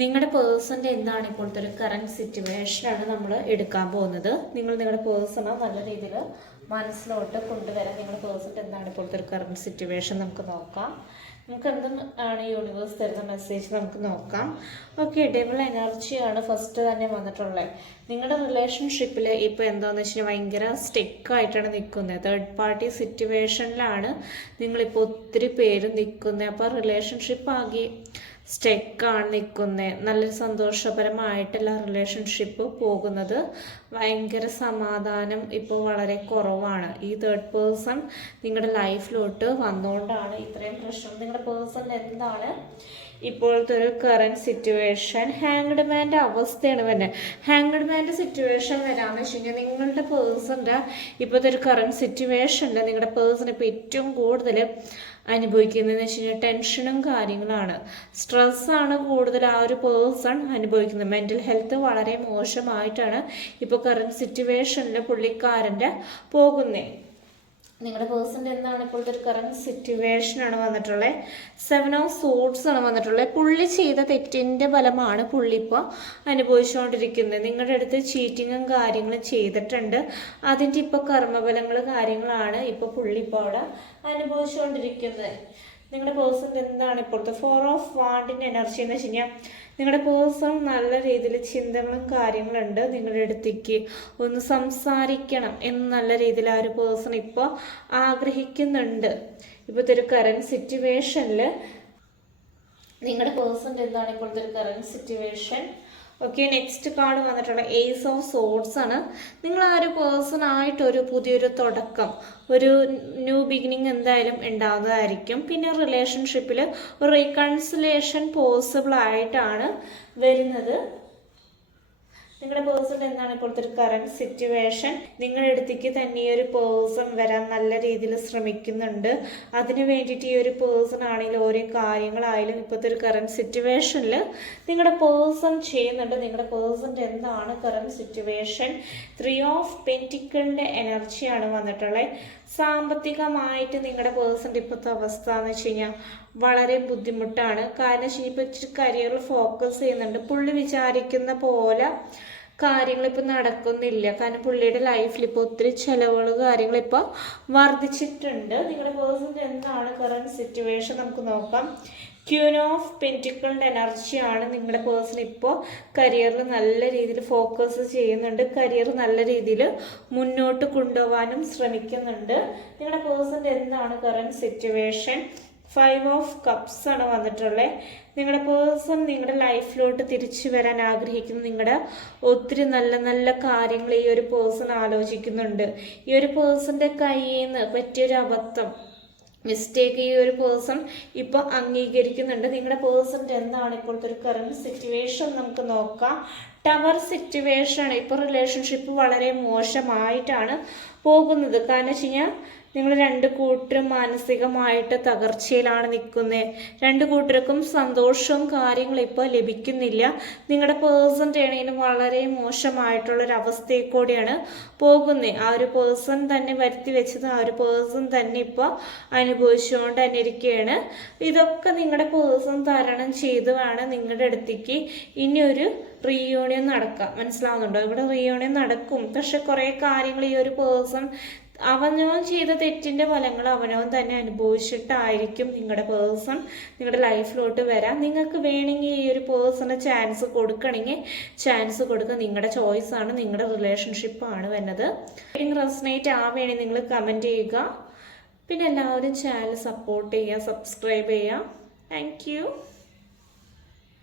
നിങ്ങളുടെ പേഴ്സൻ്റെ എന്താണ് ഇപ്പോഴത്തെ ഒരു കറണ്ട് സിറ്റുവേഷനാണ് നമ്മൾ എടുക്കാൻ പോകുന്നത്. നിങ്ങളുടെ പേഴ്സണെ നല്ല രീതിയിൽ മനസ്സിലോട്ട് കൊണ്ടുവരാൻ നിങ്ങളുടെ പേഴ്സൻ്റെ എന്താണ് ഇപ്പോഴത്തെ ഒരു കറണ്ട് സിറ്റുവേഷൻ നമുക്ക് നോക്കാം. നമുക്ക് എന്താണ് യൂണിവേഴ്സ് തരുന്ന മെസ്സേജ് നമുക്ക് നോക്കാം. ഓക്കെ, ഡബിൾ എനർജിയാണ് ഫസ്റ്റ് തന്നെ വന്നിട്ടുള്ളത്. നിങ്ങളുടെ റിലേഷൻഷിപ്പിൽ ഇപ്പോൾ എന്താണെന്ന് വെച്ചാൽ ഭയങ്കര സ്റ്റെക്കായിട്ടാണ് നിൽക്കുന്നത്. തേർഡ് പാർട്ടി സിറ്റുവേഷനിലാണ് നിങ്ങളിപ്പോൾ ഒത്തിരി പേര് നിൽക്കുന്നത്. അപ്പോൾ റിലേഷൻഷിപ്പ് ആകെ സ്റ്റെക്കാണ് നിൽക്കുന്നത്. നല്ലൊരു സന്തോഷപരമായിട്ടുള്ള റിലേഷൻഷിപ്പ് പോകുന്നത്. ഭയങ്കര സമാധാനം ഇപ്പോൾ വളരെ കുറവാണ്. ഈ തേർഡ് പേഴ്സൺ നിങ്ങളുടെ ലൈഫിലോട്ട് വന്നുകൊണ്ടാണ് ഇത്രയും പ്രശ്നം. നിങ്ങളുടെ പേഴ്സൺ എന്താണ് ഇപ്പോഴത്തെ ഒരു കറണ്ട് സിറ്റുവേഷൻ? ഹാങ്ഡ് മാൻ്റെ അവസ്ഥയാണ് വരുന്നത്. ഹാങ്ഡ് മാൻ്റെ സിറ്റുവേഷൻ വരാമെന്ന് വെച്ച് കഴിഞ്ഞാൽ നിങ്ങളുടെ പേഴ്സൻ്റെ ഇപ്പോഴത്തെ ഒരു കറണ്ട് സിറ്റുവേഷനിൽ നിങ്ങളുടെ പേഴ്സൺ ഇപ്പോൾ ഏറ്റവും കൂടുതൽ അനുഭവിക്കുന്നതെന്ന് വെച്ച് കഴിഞ്ഞാൽ ടെൻഷനും കാര്യങ്ങളാണ്. സ്ട്രെസ്സാണ് കൂടുതൽ ആ ഒരു പേഴ്സൺ അനുഭവിക്കുന്നത്. മെൻ്റൽ ഹെൽത്ത് വളരെ മോശമായിട്ടാണ് ഇപ്പോൾ കറണ്ട് സിറ്റുവേഷനിൽ പുള്ളിക്കാരൻ്റെ പോകുന്നത്. നിങ്ങളുടെ പേഴ്സൻ്റെ എന്താണ് ഇപ്പോഴത്തെ ഒരു കറണ്ട് സിറ്റുവേഷനാണ് വന്നിട്ടുള്ളത്. 7 ഓഫ് സോർഡ്സ് ആണ് വന്നിട്ടുള്ളത്. പുള്ളി ചെയ്ത തെറ്റിൻ്റെ ഫലമാണ് പുള്ളി ഇപ്പോൾ അനുഭവിച്ചുകൊണ്ടിരിക്കുന്നത്. നിങ്ങളുടെ അടുത്ത് ചീറ്റിങ്ങും കാര്യങ്ങളും ചെയ്തിട്ടുണ്ട്. അതിൻ്റെ ഇപ്പോൾ കർമ്മഫലങ്ങൾ കാര്യങ്ങളാണ് ഇപ്പോൾ പുള്ളി ഇപ്പോൾ അവിടെ അനുഭവിച്ചുകൊണ്ടിരിക്കുന്നത്. നിങ്ങളുടെ പേഴ്സൺ എന്താണ് ഇപ്പോഴത്തെ 4 ഓഫ് വാണ്ടിൻ്റെ എനർജി എന്ന് വെച്ച് കഴിഞ്ഞാൽ നിങ്ങളുടെ പേഴ്സൺ നല്ല രീതിയിൽ ചിന്തകളും കാര്യങ്ങളുണ്ട്. നിങ്ങളുടെ അടുത്തേക്ക് ഒന്ന് സംസാരിക്കണം എന്ന് നല്ല രീതിയിൽ ആ ഒരു പേഴ്സൺ ഇപ്പോൾ ആഗ്രഹിക്കുന്നുണ്ട്. ഇപ്പോഴത്തെ ഒരു കറണ്ട് സിറ്റുവേഷനിൽ നിങ്ങളുടെ പേഴ്സൻ്റെ എന്താണ് ഇപ്പോഴത്തെ ഒരു current situation? Okay, next card വന്നിട്ടുള്ള ഏസ് ഓഫ് സോർഡ്സ് ആണ്. നിങ്ങൾ ആ ഒരു പേഴ്സണായിട്ടൊരു പുതിയൊരു തുടക്കം, ഒരു ന്യൂ ബിഗിനിങ് എന്തായാലും ഉണ്ടാവുന്നതായിരിക്കും. പിന്നെ റിലേഷൻഷിപ്പിൽ ഒരു റീകൺസിലേഷൻ പോസിബിൾ ആയിട്ടാണ് വരുന്നത്. നിങ്ങളുടെ പേഴ്സൺ എന്താണ് ഇപ്പോഴത്തെ ഒരു കറണ്ട് സിറ്റുവേഷൻ? നിങ്ങളുടെ അടുത്തേക്ക് തന്നെ ഈ ഒരു പേഴ്സൺ വരാൻ നല്ല രീതിയിൽ ശ്രമിക്കുന്നുണ്ട്. അതിന് വേണ്ടിയിട്ട് ഈ ഒരു പേഴ്സൺ ആണെങ്കിലും ഓരോ കാര്യങ്ങളായാലും ഇപ്പോഴത്തെ ഒരു കറണ്ട് സിറ്റുവേഷനിൽ നിങ്ങളുടെ പേഴ്സൺ ചെയ്യുന്നുണ്ട്. നിങ്ങളുടെ പേഴ്സൻ്റെ എന്താണ് കറണ്ട് സിറ്റുവേഷൻ? 3 ഓഫ് പെന്റിക്കിളിൻ്റെ എനർജിയാണ് വന്നിട്ടുള്ളത്. സാമ്പത്തികമായിട്ട് നിങ്ങളുടെ പേഴ്സൻ്റെ ഇപ്പോഴത്തെ അവസ്ഥ എന്ന് വെച്ച് കഴിഞ്ഞാൽ വളരെ ബുദ്ധിമുട്ടാണ്. കാരണം ഇപ്പോൾ ഇച്ചിരി കരിയറിൽ ഫോക്കസ് ചെയ്യുന്നുണ്ട്. പുള്ളി വിചാരിക്കുന്ന പോലെ കാര്യങ്ങളിപ്പോൾ നടക്കുന്നില്ല. കാരണം പുള്ളിയുടെ ലൈഫിൽ ഇപ്പോൾ ഒത്തിരി ചിലവുകൾ കാര്യങ്ങളിപ്പോൾ വർദ്ധിച്ചിട്ടുണ്ട്. നിങ്ങളുടെ പേഴ്സൻ്റെ എന്താണ് കറണ്ട് സിറ്റുവേഷൻ നമുക്ക് നോക്കാം. ക്യൂൻ ഓഫ് പെന്റിക്കിളിൻ്റെ എനർജിയാണ്. നിങ്ങളുടെ പേഴ്സൺ ഇപ്പോൾ കരിയറിൽ നല്ല രീതിയിൽ ഫോക്കസ് ചെയ്യുന്നുണ്ട്. കരിയർ നല്ല രീതിയിൽ മുന്നോട്ട് കൊണ്ടുപോകാനും ശ്രമിക്കുന്നുണ്ട്. നിങ്ങളുടെ പേഴ്സൻ്റെ എന്താണ് കറണ്ട് സിറ്റുവേഷൻ? 5 ഓഫ് കപ്സ് ആണ് വന്നിട്ടുള്ളത്. നിങ്ങളുടെ പേഴ്സൺ നിങ്ങളുടെ ലൈഫിലോട്ട് തിരിച്ചു വരാൻ ആഗ്രഹിക്കുന്നു. നിങ്ങളുടെ ഒത്തിരി നല്ല നല്ല കാര്യങ്ങൾ ഈ ഒരു പേഴ്സൺ ആലോചിക്കുന്നുണ്ട്. ഈ ഒരു പേഴ്സൻ്റെ കയ്യിൽ നിന്ന് പറ്റിയൊരു അബദ്ധം, മിസ്റ്റേക്ക് ഈ ഒരു പേഴ്സൺ ഇപ്പോൾ അംഗീകരിക്കുന്നുണ്ട്. നിങ്ങളുടെ പേഴ്സൻ്റെ എന്താണ് ഇപ്പോഴത്തെ ഒരു കറണ്ട് സിറ്റുവേഷൻ നമുക്ക് നോക്കാം. ടവർ സിറ്റുവേഷൻ ആണ്. ഇപ്പോൾ റിലേഷൻഷിപ്പ് വളരെ മോശമായിട്ടാണ് പോകുന്നത്. കാരണം വെച്ച് കഴിഞ്ഞാൽ നിങ്ങൾ രണ്ട് കൂട്ടരും മാനസികമായിട്ട് തകർച്ചയിലാണ് നിൽക്കുന്നത്. രണ്ട് കൂട്ടർക്കും സന്തോഷവും കാര്യങ്ങളും ഇപ്പോൾ ലഭിക്കുന്നില്ല. നിങ്ങളുടെ പേഴ്സൻ്റെ ആണെങ്കിലും വളരെ മോശമായിട്ടുള്ളൊരവസ്ഥയിൽ കൂടിയാണ് പോകുന്നത്. ആ ഒരു പേഴ്സൺ തന്നെ വരുത്തി വെച്ചത് ആ ഒരു പേഴ്സൺ തന്നെ ഇപ്പോൾ അനുഭവിച്ചുകൊണ്ട് തന്നെ ഇരിക്കുകയാണ്. ഇതൊക്കെ നിങ്ങളുടെ പേഴ്സൺ തരണം ചെയ്ത് വേണം നിങ്ങളുടെ അടുത്തേക്ക് ഇനിയൊരു റീയൂണിയൻ നടക്കാം. മനസ്സിലാവുന്നുണ്ടോ? ഇവിടെ റീയൂണിയൻ നടക്കും. പക്ഷെ കുറേ കാര്യങ്ങൾ ഈ ഒരു പേഴ്സൺ അവനവൻ ചെയ്ത തെറ്റിൻ്റെ ഫലങ്ങൾ അവനവൻ തന്നെ അനുഭവിച്ചിട്ടായിരിക്കും നിങ്ങളുടെ പേഴ്സൺ നിങ്ങളുടെ ലൈഫിലോട്ട് വരാം. നിങ്ങൾക്ക് വേണമെങ്കിൽ ഈ ഒരു പേഴ്സണ് ചാൻസ് കൊടുക്കണമെങ്കിൽ ചാൻസ് കൊടുക്കുക. നിങ്ങളുടെ ചോയ്സാണ്, നിങ്ങളുടെ റിലേഷൻഷിപ്പാണ് വരുന്നത്. റെസനേറ്റ് ആവുകയാണെങ്കിൽ നിങ്ങൾ കമൻറ്റ് ചെയ്യുക. പിന്നെ എല്ലാവരും ചാനൽ സപ്പോർട്ട് ചെയ്യുക, സബ്സ്ക്രൈബ് ചെയ്യുക. Thank you.